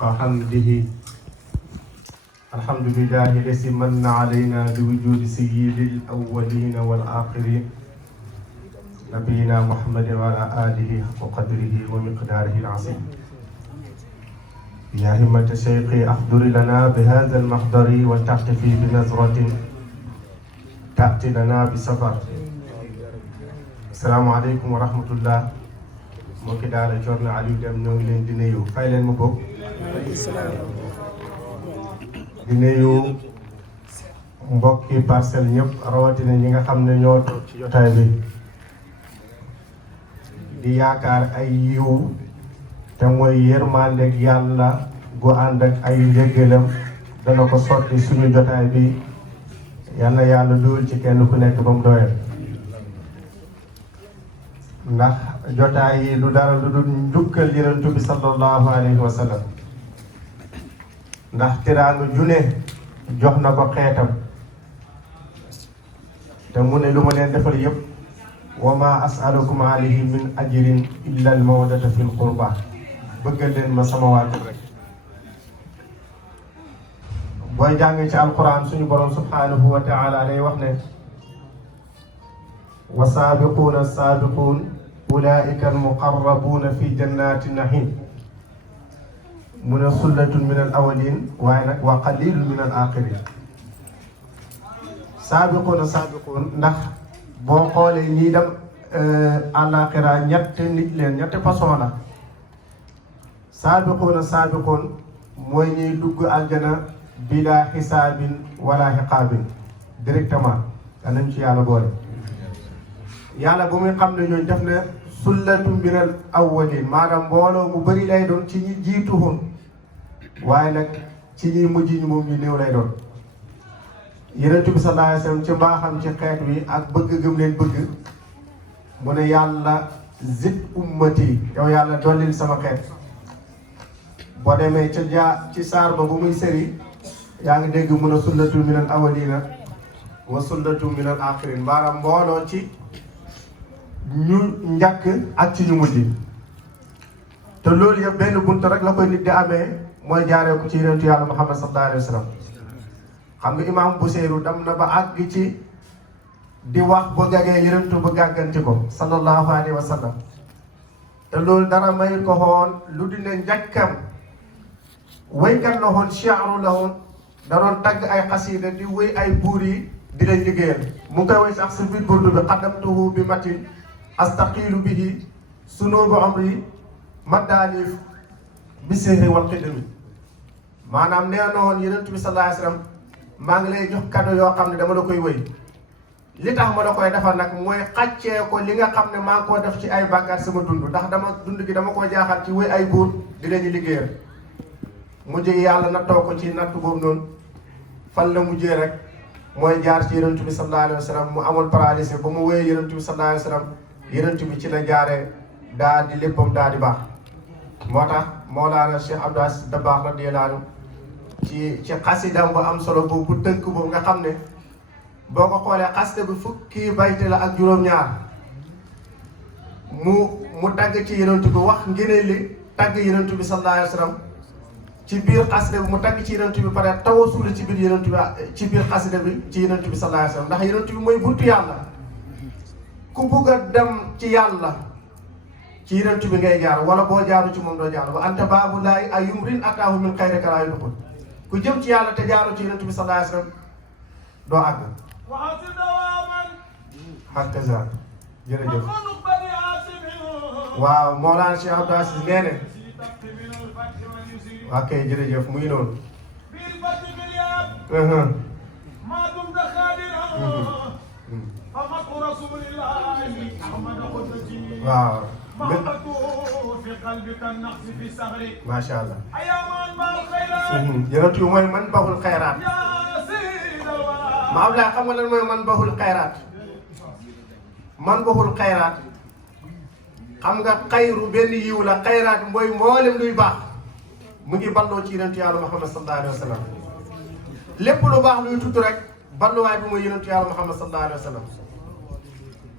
حق حمده. الحمد لله الذي من علينا بوجود سيد الأولين والآخرين نبينا محمد وعلى آله حق قدره ومقداره العظيم. يا همة شيخي أحضر لنا بهذا المحضر وتعتفي بنظرة تأتي لنا بسفر. السلام عليكم ورحمة الله. mbokki daara Thierno Aliou Deme ñoo ngi leen di nuyu fay leen ma bokk di nuyu mbokki Parcelles ñëpp rawatina ñi nga xam ne ñoo toog ci jotaay bi di yaakaar ay yiw te mooy yërmandeeg yàlla gu ànd ak ay njëggalam dana ko sotti suñu jotaay bi yal na yàlla dugal ci kenn ku nekk ba mu doyal. ndax jotaay yi du dara lu dul njukkal Yonent bi sallallahu alayhi wa sallam ndax tiraanga june jox na ko xeetam te mu ne lu ma leen defal yëpp wa ma as'alukum alayhi min ajrin illa al mawaddata fil qurba bëggal leen ma sama waajur rek. booy jàng ci alquran suñu borom subhanahu wa taala day wax ne wa saabiquuna saabiquun ulaa'ika al-muqarrabuuna fi jannaati na'iim mu ne sullatun min al-awwaliin waaye nag wa qaliilun min al-aaxiriin. saabiquuna saabiquun ndax boo xoolee ñii dem àllaaxira ñetti nit leen ñetti façon la. saabiquuna saabiquun mooy ñuy dugg aljana bilaa xisaabin wala xiqaabin directement danañ ci yàlla boole. yàlla bu muy xam ne ñooñu def na sullatu minal awwalin maanaam mbooloo mu bëri lay doon ci ñi jiitu woon waaye nag ci ñi mujj ñi moom ñu néew lay doon. Yonent bi sallallahu alayhi wasallam ci mbaaxam ci xeet wi ak bëgg gëm leen bëgg mu ne yàlla zid ummati yow yàlla dollil sama xeet. boo demee ca ci saar ba bu muy sëri yaa ngi dégg mun a sullatu minal awwalina wa sullatu minal axirin maanaam mbooloo ci ñu njëkk ak ci ñu mujj. te loolu yëpp benn bunt rek la koy nit di amee mooy jaaree ko ci yonentu yàlla Muhammad sallallahu alayhi wa sallam. xam nga imaam Buseyru dem na ba àgg ci di wax ba gagee yonentu ba gàgganti ko sallallahu alayhi wa sallam. te loolu dara may ko xoon lu di ne njëkkam wéykat la woon shi'ru la woon da doon tagg ay xasiida di wéy ay buur yi di leen liggéeyal mu koy wéy sax si biir burdu bi xaddamtuhu bi matin astaqilu bihi sunubu amri maddaalif bi sihri wal xidmi maanaam nee na woon Yonent bi sallallahu alayhi wasallam maa ngi lay jox cadeau yoo xam ne dama la koy wéy li tax ma la koy defal nag mooy xàccee ko li nga xam ne maa ngi koo def ci ay bàkkaar sama dund ndax dund gi dama koo jaaxal ci wéy ay buur di leen liggéeyal. mujjee yàlla nattoo ko ci natt boobu noonu fan la mujjee rek mooy jaar ci Yonent bi sallallahu alayhi wasallam mu amul paralysé ba mu wéyee Yonent bi sallallahu alayhi wasallam Yonent bi ci la jaaree daa di léppam daa di baax. moo tax Mawlaana Cheikh Abdou Aziz Dabakh radiyallahu anhu ci xasidam bu am solo boobu bu tënk boobu nga xam ne boo ko xoolee xasida bi fukki bayte la ak juróom-ñaar mu tagg ci Yonent bi wax ngëneel li tagg Yonent bi sallallahu alayhi wasallam ci biir xasida bi mu tagg ci Yonent bi pare tawasul ci biir Yonent bi ci biir xasida bi ci Yonent bi sallallahu alayhi wasallam ndax Yonent bi mooy buntu yàlla ku bugg a dem ci yàlla ci Yonent bi ngay jaar wala boo jaaru ci moom doo jaar wa anta baabu laay ay yumrin ataahu min xayrika laa yudxul ku jëm ci yàlla te jaaru ci Yonent bi sallallahu alayhi wasallam doo àgg. hakaza jërëjëf. waaw Mawlana Cheikh Abdou Aziz nee ne ok jërëjëf mu ngi noonu. waaw. macha allah. Yonent bi mooy man baxul xayraat. ma Abdoulaye xam nga lan mooy man baxul xayraat. man baxul xayraat. xam nga xayru benn yiw la xayraat mooy mboolem luy baax. mu ngi balloo ci Yonent yàlla Muhammad sallallahu alayhi wa sallam lépp lu baax luy tudd rek balluwaay bi mooy Yonent yàlla Muhammad sallallahu alayhi wa sallam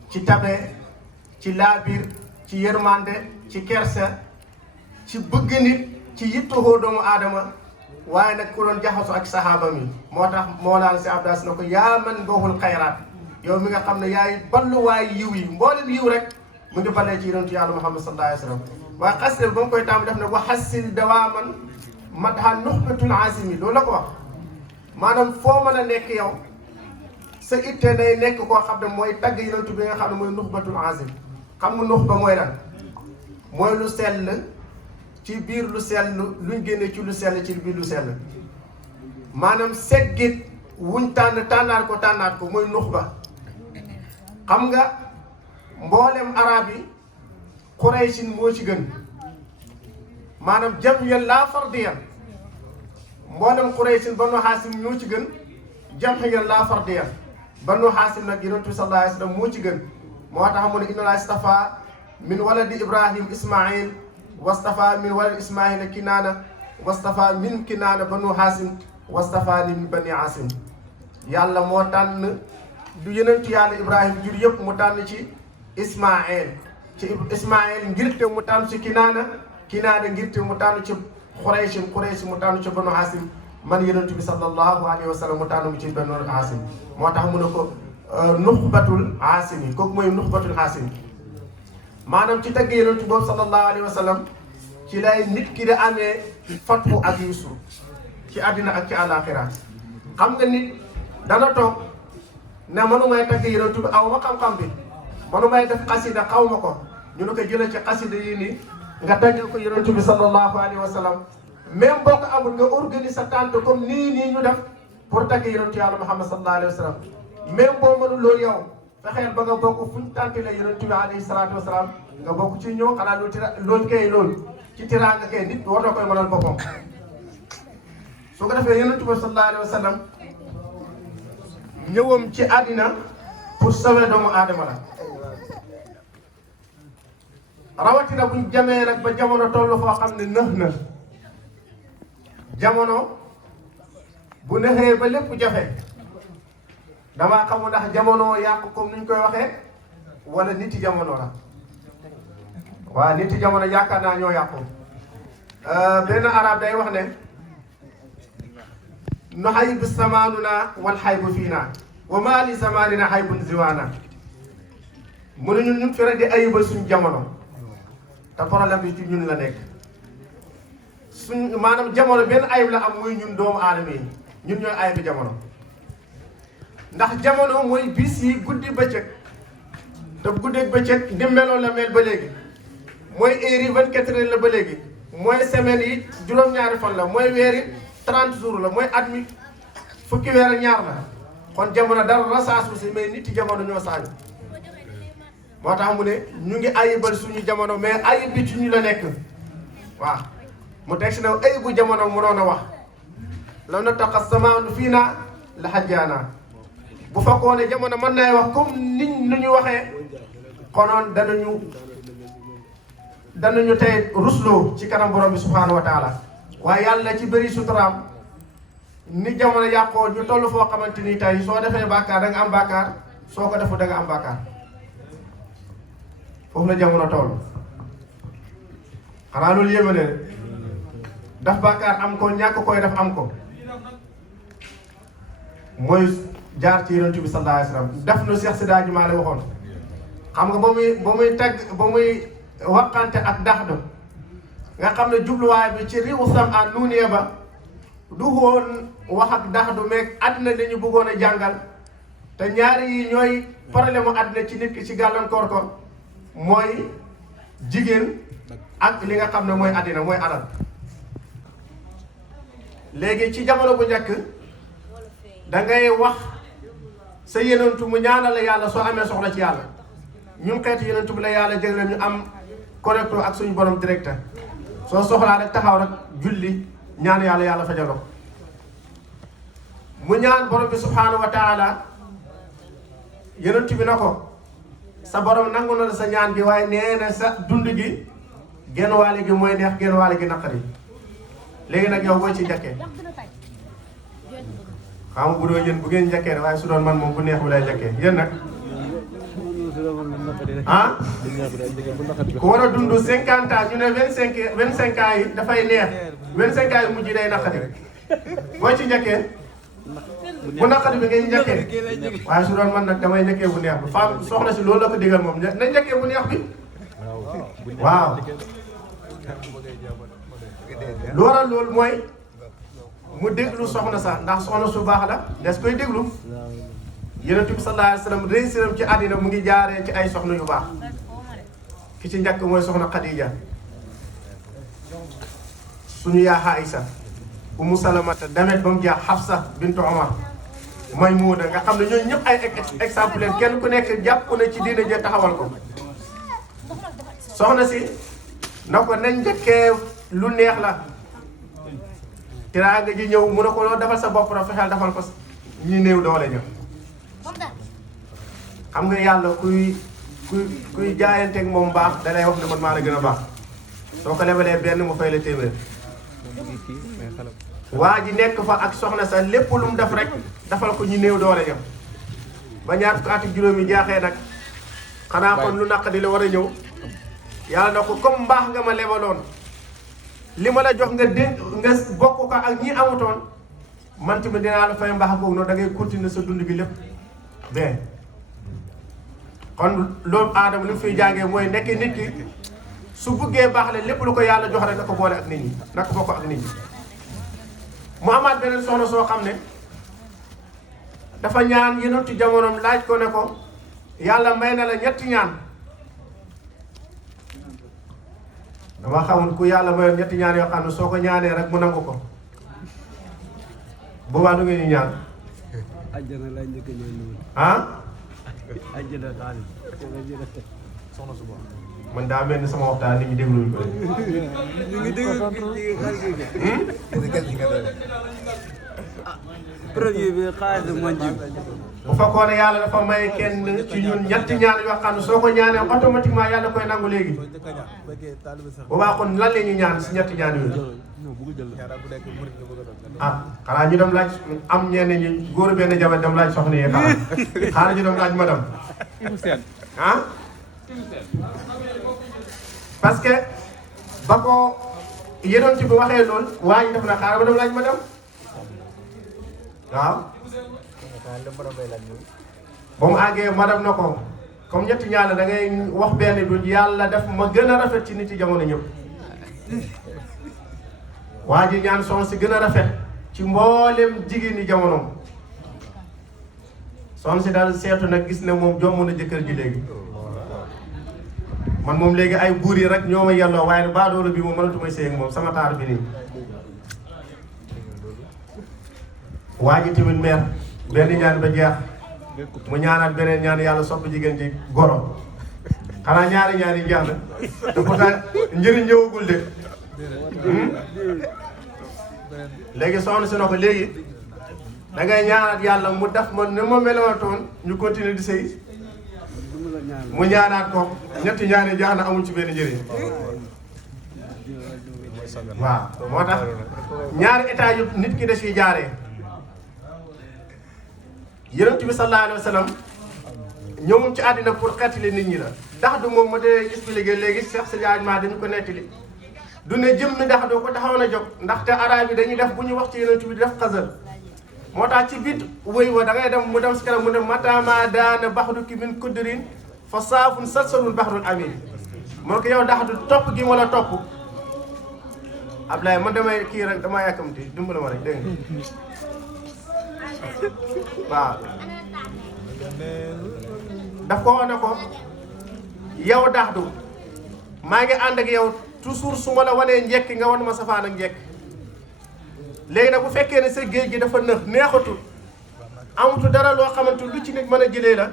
ci tabe ci laabir ci yërmande ci kersa ci bëgg nit ci yittewoo doomu aadama waaye nag ku doon jaxasoo ak sahaaba mi moo tax Mawlaana si Abdaas na ko yaa man booxul xayraat yow mi nga xam ne yaay balluwaay yiw yi mboolem yiw rek mu ngi balee ci yonentu yàlla Muhammad sallallahu alayhi wa sallam waaye xasida ba mu koy taam def ne wa xassil dawaaman madha nuxbatul azimi loolu la ko wax maanaam foo mën a nekk yow sa itte day nekk koo xam ne mooy tagg yonentu bi nga xam ne mooy nuxbatul azim xam nga nuxba mooy lan mooy lu sell ci biir lu sell luñ génne ci lu sell ci biir lu sell maanaam seggit wuñ tànnaat ko mooy nuxba xam nga mboolem arab yi Quraysin moo ci gën maanaam jamiyyan laa fardiyyan mboolem Quraysin Banu Haasim ñoo ci gën jamiyyan laa fardiyyan Banu Haasim nag Yonent bi sallallahu alayhi wa sallam moo ci gën moo tax mu ne inna Allaaha istafaa min waladi Ibrahim Ismaïl wastafa min waladi Ismaïla Kinaana wastafa min Kinaana Banu Haasim wastafa min Bani Haasim yàlla moo tànn du yonentu yàlla Ibrahim jur yëpp mu tànn ci Ismaïl ci Ismaïl ngirte mu tànn ci Kinaana ngirte mu tànn ci Quraysh mu tànn ci Banu Haasim man yonentu bi sallallahu alayhi wa sallam mu tànn ci Banu Haasim moo tax mu ne ko nuxbatul Haasim yi kooku mooy nuxbatul Haasim maanaam ci tagg yonentu boobu sallallahu alayhi wa sallam ci lay nit ki di amee fatxu ak yusru ci àddina ak ci àllaaxira xam nga nit dana toog ne mënumay tagg yonentu bi aw ma xam-xam bi mënumay def xasida xaw ma ko ñu ne ko jëlee ci xasida yi nii nga taggal ko yonentu bi sallallahu alayhi wa sallam même boo ko amul nga organise sa tante comme nii ñu def pour tagg yonentu yàlla Muhammad sallallahu alayhi wa sallam même boo mënul loolu yow fexeel ba nga bokk fuñ tànte la yonentu bi alayhi salaatu wa salaam nga bokk ci ñëw xanaa loolu ci tiraanga kay nit war na koy mënal boppam su ko defee yonentu bi sallallahu alayhi wa sallam ñëwam ci àddina pour sauver doomu aadama la rawatina buñ jamee nag ba jamono toll foo xam ne nëx na jamono bu nëxee ba lépp jafe damaa xamul ndax jamono yàqu comme niñ koy waxee wala niti jamono la waaw niti jamono yaakaar naa ñoo yàqu benn arab day wax ne nu xaybu samaanuna wal xaybu fiina wa maa li zamaanina xaybun ziwaana mu ne ñun fi rek di ayibal suñ jamono te problème bi ci ñun la nekk suñ maanaam jamono benn ayib la am muy ñun doomu aadama yi ñun ñooy ayib bi jamono ndax jamono mooy bis yi guddi bëccëg te guddeeg bëccëg ni meloon la mel ba léegi mooy heure yi 24 heures la ba léegi mooy semaine yi juróom-ñaari fan la mooy weer yi 30 jours la mooy at mi fukki weer ak ñaar la kon jamono dara rasaasu si mais nit yi jamono ñoo saañu moo tax mu ne ñu ngi ayibal suñu jamono mais ayib bi ci ñu la nekk waaw mu teg si ne ayibu jamono mënoon a wax law na taqa samaanu fii naa la xajjaanaa bu fekkoon ne jamono mën naay wax comme niñ nu ñu waxee konoon danañu tey rusloo ci kanam borom bi subhaanahu wa taala waaye yàlla ci bëri suturaam ni jamono yàqoo ñu toll foo xamante ni tey soo defee bàkkaar da nga am bàkkaar soo ko defu da nga am bàkkaar foofu la jamono toll xanaa loolu yéeme ne daf bàkkaar am ko ñàkk koy def am ko mooy jaar ci yonent bi sallallahu alayhi wa sallam def nu Seex Sida Ji Maalik waxoon xam nga ba muy waxante ak daxdu nga xam ne jubluwaay bi ci riwu sam an nuunee ba du woon wax ak daxdu meeg àddina li ñu bëggoon a jàngal te ñaari yi ñooy problème mu àddina ci nit ki ci gàllankoor ko mooy jigéen ak li nga xam ne mooy àddina mooy alal léegi ci jamono bu njëkk da ngay wax sa yenentu mu ñaanal la yàlla soo amee soxla ci yàlla ñun xeetu yenentu bi la yàlla jégle ñu am connecté ak suñu borom directeur soo soxlaa rek taxaw rek julli ñaan yàlla yàlla fajal ko mu ñaan borom bi subhaanahu wa taala yenentu bi na ko sa borom nangu na la sa ñaan gi waaye nee na sa dund gi genn waale gi mooy neex genn waale gi naqari léegi nag yow boo ci njëkkee xam nga bu doon yéen bu ngeen njëkkee waaye su doon man moom bu neex bi lay njëkkee yéen nag ah ku war a dund 50 ans ñu ne 25 ans yi dafay neex 25 ans yi mujj day naqari boo ci njëkkee bu naqari bi ngay njëkkee waaye su doon man nag damay njëkkee bu neex bi femme soxna si loolu la ko digal moom na njëkkee bu neex bi waaw lu waral loolu mooy mu déglu soxna sax ndax soxna su baax la des koy déglu Yonent bi sallallahu alayhi wa sallam réussiram ci àddina mu ngi jaaree ci ay soxna yu baax ki ci njëkk mooy soxna Khadija suñu yaa Aïsa Umu Salamata damet ba mu jeex Hafsa bintu Omar Maymuna nga xam ne ñooñu ñëpp ay exemple leen kenn ku nekk jàpp na ci diina ja taxawal ko soxna si na ko nañ njëkkee lu neex la teraanga ji ñëw mu ne ko loo defal sa bopp rek fexeel defal ko ñi néew doole ña xam nga yàlla kuy jaayanteeg moom baax da lay wax ne man maa la gën a baax soo ko lebalee benn mu fay la téeméer waa ji nekk fa ak soxna sa lépp lu mu def rek defal ko ñi néew doole ña ba ñaar fukki at ak juróom yi jaaxee nag xanaa kon lu naq di la war a ñëw yàlla na ko comme mbaax nga ma lebaloon li ma la jox nga bokk ko ak ñi amutoon man tamit dinaa la fay mbaax googu noonu da ngay continuer sa dund gi lépp bien kon loolu aadama li mu fiy jàngee mooy nekk nit ki su bëggee baax le lépp lu ko yàlla jox rek na ko boole ak nit ñi na ko bokk ak nit ñi mu amaat beneen soxna soo xam ne dafa ñaan yenentu jamonoom laaj ko ne ko yàlla may na la ñetti ñaan dama xamul ku yàlla mayoon ñetti ñaan yoo xam ne soo ko ñaanee rek mu nangu ko boobaa du ngeen ñu ñaan àjjana laa njëkk a ñëw ah àjjana xaalis soxna suba man daa mel ni sama waxtaan nit ñi dégluñu ko ñu ngi déglu premier bi xaalis moo ji bu fekkoon ne yàlla dafa may kenn ci ñun ñetti ñaan yoo xam ne soo ko ñaanee automatiquement yàlla koy nangu léegi boobaa kon lan la ñuy ñaan si ñetti ñaan yooyu ah xanaa ñu dem laaj am ñenn ñi góor benn jabar dem laaj soxna yi xanaa ñu dem laaj madame ah parce que ba ko yenoon ci bi waxee loolu waa ñu def na xaaral ma dem laaj madame waaw ba mu àggee madame na ko comme ñetti ñaan da ngay wax benn du yàlla def ma gën a rafet ci nit yi jamono ñëpp waa ji ñaan soxna si gën a rafet ci mboolem jigéen ñi jamonoom soxna si daal seetu nag gis ne moom jomm na jëkkër ji léegi man moom léegi ay buur yi rek ñoo ma yelloo waaye baadoolo bi moom mënatu may sëy ak moom sama taar bi nii waa ji tamit meer benn ñaan ba jeex mu ñaanaat beneen ñaan yàlla sopp jigéen ci goro xanaa ñaari ñaan yi jeex na te pourtant njëriñ ñëwagul de léegi soxna si na ko léegi da ngay ñaanaat yàlla mu def ma ni ma melootoon ñu continuer di sëy mu ñaanaat ko ñetti ñaan yi jeex na amul ci benn njëriñ waaw moo tax ñaari état yu nit ki da ciy jaaree Yonent bi sallallahu alayhi wa sallam ñëwum ci àddina pour xettali nit ñi la ndax du moom ma dee expliqué léegi Cheikh Sidiane ma dañu ko nettali du ne jëmmi ndax doo ko taxaw na jóg ndaxte araab yi dañuy def bu ñu wax ci Yonent bi di def xasal moo tax ci biir wëy wa da ngay dem mu dem si kanam mu ne matama daana baxdu ki min kuddirin fa saafun salsalun baxdul amin moo ko yow ndax du topp gi ma la topp Ablaye man damay kii rek dama yàkkamti dimbali ma rek dégg nga waaw daf ko wane ko yow daxdu maa ngi ànd ak yow toujours su ma la wanee njekki nga wan ma safaan ak njekk léegi nag bu fekkee ne sa géej gi dafa neexatul amatu dara loo xamante lu ci nit mën a jëlee la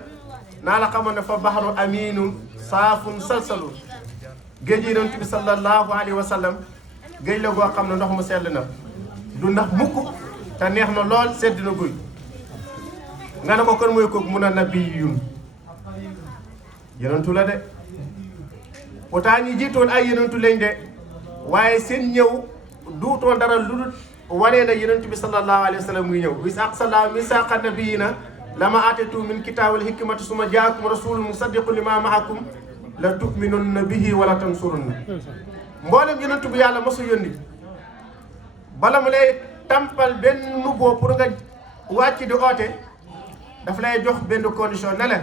naa la xamal ne fa baxaru aminun saafun salsalun géej yi Yonent bi sallallahu alayhi wa sallam géej la goo xam ne ndox mu sell na du ndax mukk te neex na lool sedd na guy nga ne ko kon mooy ko mun a nabiyun yonentu la de pourtant ñi jiitoon ay yonentu lañ de waaye seen ñëw duutoon dara lu dul wanee na yonent bi sallallahu alayhi wa sallam muy ñëw wisaq sala misaqa nabiyina lama aataytukum min kitaabi wal hikmati summa jaakum rasulun musaddiqun lima ma'akum la tu'minunna bihi wala tansurunna. mboolem yonent bu yàlla mosu yónni bala mu lay tampal benn nubboo pour nga wàcc di oote daf lay jox benn condition ne la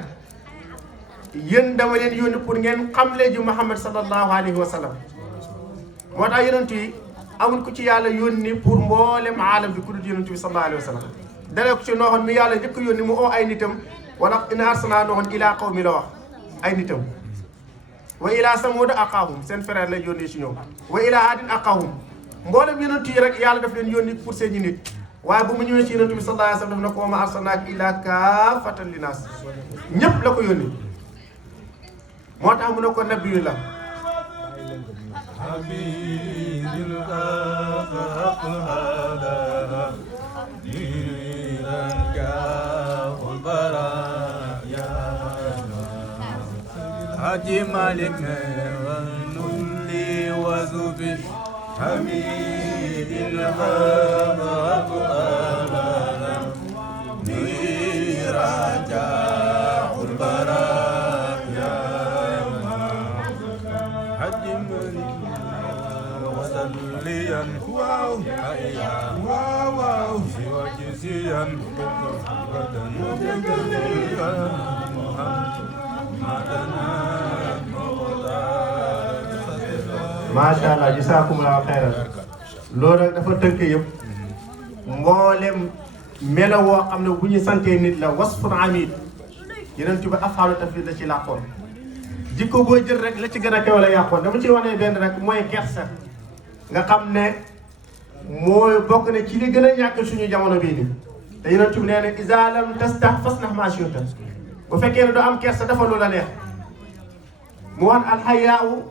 yéen dama leen yónni pour ngeen xamle ji Muhammad sallallahu alayhi wa sallam. moo tax yonent yi amul ku ci yàlla yónni pour mboolem aalam bi ku dul yonent bi sallallahu alayhi wa sallam. dalee ko ci nooxoon mi yàlla njëkk yónni mu oo ay nitam wala inna arsalnaa nooxoon ilaa qawmi la wax ay nitam. wa ilaa samuuda aqaahum seen frère lay yónnee ci ñoom. wa ilaa aadin aqaahum mboolem yonent yi rek yàlla daf leen yónni pour seen ñi nit. waaye bu mu ñëwee ci yonent bi sallallahu alayhi wa sallam daf na ko wa maa arsalnaaka illaa kaafatan linnaas ñëpp la ko yónni. moo tax mu ne ko nabiyu la. Haji Malik ونولي وزبي حميد الغاب أبدا نير جاء البراء يا حج ملك وسليا واو واو وجزيا غدا macha allah jisaakumullahu xayran loolu rek dafa tënk yëpp mboolem melo woo xam ne bu ñu santee nit la wasfun amid yeneen ci ba afaalu tafdil la ci làqoon jikko boo jël rek la ci gën a kaw la yàqoon dama ci wane benn rek mooy kersa nga xam ne mooy bokk ne ci li gën a ñàkk suñu jamono bii nii te yeneen ci nee na iza lam tastah fasnah maa shi'ta bu fekkee ne doo am kersa dafa lu la neex mu wax alxayaau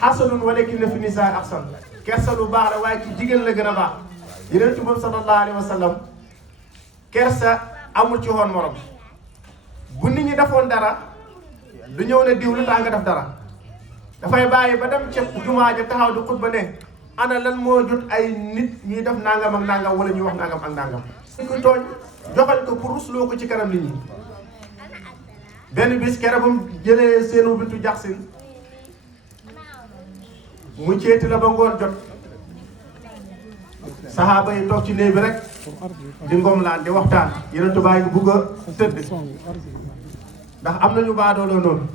xasanun walakinna fi nisaa ahsan kersa lu baax la waaye ci jigéen la gën a baax yeneen ci boobu sallallahu alayhi wa sallam kersa amul ci woon morom bu nit ñi defoon dara du ñëw ne diw lu tax nga def dara dafay bàyyi ba dem ci jumaa ja taxaw di xutba ne ana lan moo jot ay nit ñuy def nangam ak nangam wala ñuy wax nangam ak nangam. ku tooñ joxal ko pour rusloo ko ci kanam nit ñi benn bis keroog ba mu jëlee seenu bintu jaxsin mu ceeti la ba ngoon jot saxaaba yi toog ci néeg bi rek di ngomlaan di waxtaan yeneen tubaab yi bugg a tëdd ndax am nañu baadooloo noonu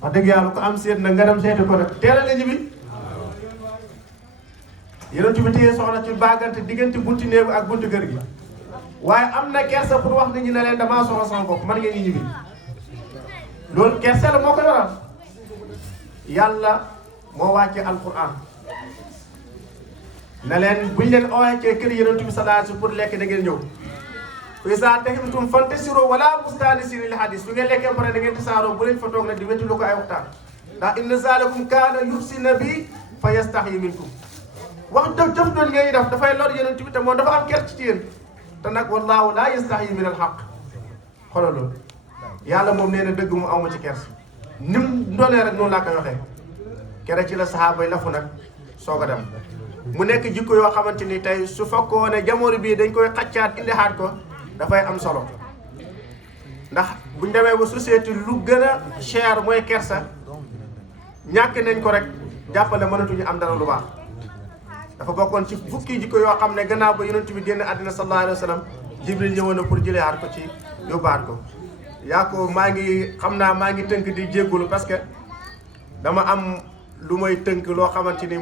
wax dëgg yàlla ko am seet na nga dem seeti ko rek teel a la ñibbi yeneen bi téye soxna ci baagante diggante bunti néeg bi ak bunti kër gi waaye am na kersa pour wax nit ñi ne leen damaa soxla sama bopp man ngeen ñi ñibbi loolu kersa la moo koy waral yàlla moo wàcce alquran ne leen buñ leen ooyee kër yonent bi sallallahu alayhi wasallam pour lekk da ngeen ñëw fa izaa tahimtum fantashiruu wala mustanisiina li hadiis su ngeen lekkee pare da ngeen tasaaroo bu leen fa toog nag di wetti lu ko ay waxtaan ndax inna zaalikum kaana yu'zi nabi fa yastahyi minkum wax jëf doon ngeen def dafay lor yonent bi te moom dafa am kersa ci yéen te nag wallaahu laa yastahyi min al-haqq xoolal loolu yàlla moom nee na dëgg mu aw ma ci kersa ni mu doonee rek noonu laa koy waxee kere ci la saxaaba yi lafu nag soog a dem mu nekk jikko yoo xamante ni tey su fekkoo ne jamono bii dañ koy xaccaat indi xaat ko dafay am solo ndax buñ demee ba société lu gën a cher mooy kersa ñàkk nañ ko rek jàppale mënatuñu am dara lu baax dafa bokkoon ci fukki jikko yoo xam ne gannaaw ba yonent bi génn àddina sallallahu alayhi wa sallam jibril ñëwoon na pour jëlee aat ko ci yóbbaat ko yaa ko maa ngi xam naa maa ngi tënk di jéggulu parce que dama am lu may tënk loo xamante ni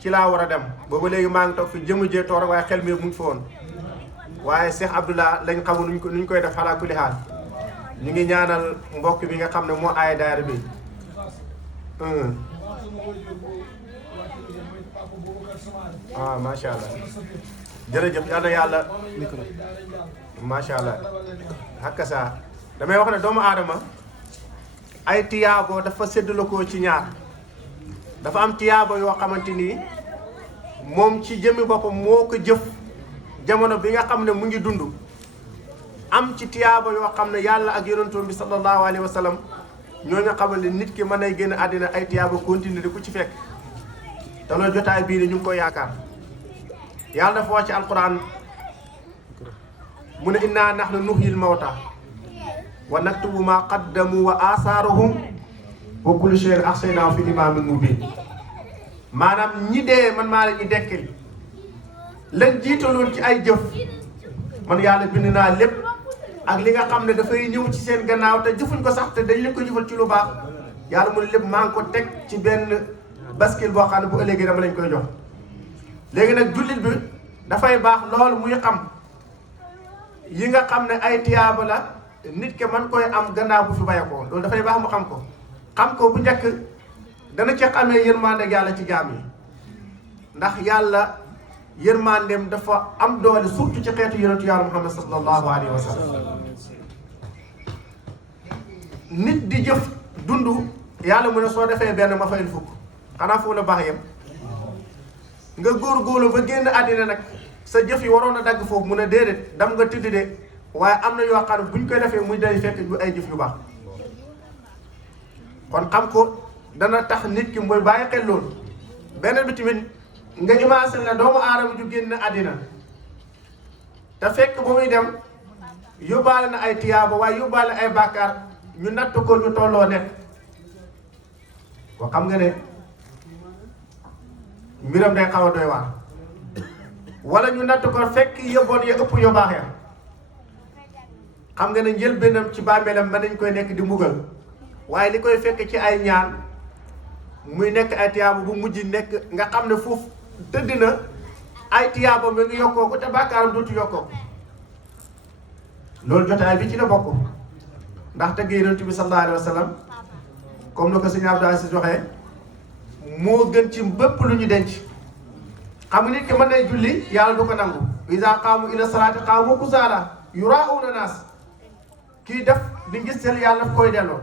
ci laa war a dem booba léegi maa ngi toog fi jëmu jee toog rek waaye xel mi mu ngi fa woon waaye Cheikh Abdoulah lañ xamul nuñ koy def xalaa kulli xaal ñu ngi ñaanal mbokk bi nga xam ne moo aay daayira bi macha allah jërëjëf yàlla yàlla macha allah hakka saa damay wax ne doomu aadama ay tiyaabo dafa séddale ko ci ñaar dafa am tiyaabo yoo xamante ni moom ci jëmmi boppam moo ko jëf jamono bi nga xam ne mu ngi dund am ci tiyaabo yoo xam ne yàlla ak yonentam bi sallallahu alayhi wa sallam ñoo nga xamal ne nit ki mën nay génn àddina ay tiyaabo continuer di ku ci fekk te loolu jotaay bii ni ñu ngi koy yaakaar yàlla dafa wax ci alquran mu ne inna nahnu nuhyil mawta wa naktubu ma qaddamu wa asaarahum wa kullu shay'in ahsaynaahu fi imaamin mubiin maanaam ñi dee man maa la ñu dekkil lañ jiitaloon ci ay jëf man yàlla bind naa lépp ak li nga xam ne dafay ñëw ci seen gannaaw te jëfuñ ko sax te dañ leen ko jëfal ci lu baax yàlla mu ne lépp maa ngi ko teg ci benn bascule boo xam ne bu ëllëgee dama lañ koy jox léegi nag jullit bi dafay baax loolu muy xam yi nga xam ne ay tiyaaba la nit ke man koy am gannaaw bu fi bayekoo loolu dafay baax mu xam ko bu njëkk dana ci xamee yërmande ak yàlla ci jaam yi ndax yàlla yërmandeem dafa am doole surtout ci xeetu yonentu yàlla Muhammad sallallahu alayhi wa sallam nit di jëf dund yàlla mu ne soo defee benn ma fayal fukk xanaa foofu la baax yem nga góorgóorlu ba génn àddina nag sa jëf yi waroon a dagg foofu mu ne déedéet dam nga tëdd de waaye am na yoo xam ne buñ koy defee muy day fekk bu ay jëf yu baax kon xam ko dana tax nit ki mooy bàyyi xel loolu beneen bi tamit nga imaginer la doomu aadama ju génn àddina te fekk ba muy dem yóbbaale na ay tiyaaba waaye yóbbaale ay bàkkaar ñu natt ko ñu tolloo nekk wa xam nga ne mbiram day xaw a doy waar wala ñu natt ko fekk yóbboon ya ëpp yu baax ya xam nga ne njëlbéenam ci bàmmeelam mën nañ koy nekk di mbugal waaye li koy fekk ci ay ñaan muy nekk ay tiyaaba bu mujj nekk nga xam ne foofu tëdd na ay tiyaaba mi ngi yokkoo ko te bàkkaaram dootu yokkoo loolu jotaay bi ci la bokk ndax tëgg Yonent bi sallallahu alayhi wa sallam comme ni ko sëñ Abdou Aziz waxee moo gën ci bépp lu ñu denc xam nga nit ki mën nay julli yàlla du ko nangu iza qaamu ila salaati qaamu kusaala yuraa'uuna naas kii def di ngis sel yàlla daf koy delloo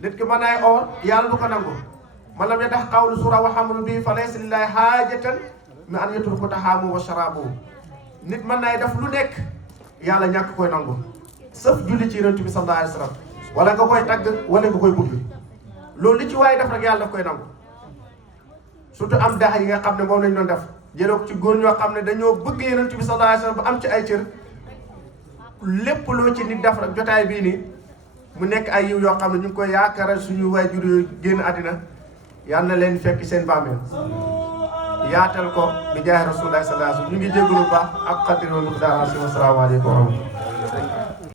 nit ki mën nay oor yàlla du ko nangu man lam yadax qawlu suura wa hamlu bi fa laysa lillahi haajatan min an yatruka tahaamu wa sharaabu nit mën nay def lu nekk yàlla ñàkk koy nangu sëf julli ci Yonent bi sallallahu alayhi wa sallam wala nga koy tagg wala nga koy bëgg loolu li ci waaye def rek yàlla daf koy nangu surtout am dax yi nga xam ne moom lañ doon def jëloo ko ci góor ñoo xam ne dañoo bëgg Yonent bi sallallahu alayhi wa sallam ba am ci ay cër lépp loo ci nit def rek jotaay bii nii mu nekk ay yiw yoo xam ne ñu ngi koy yaakaaral suñu waajur yu génn àddina yal na leen fekk seen bàmmeel yaatal ko bi jaay Rasulullah sallallahu alayhi wa sallam ñu ngi jégalu bu baax ak xadir wa miqdaar asalaamaaleykum wa rahmatulah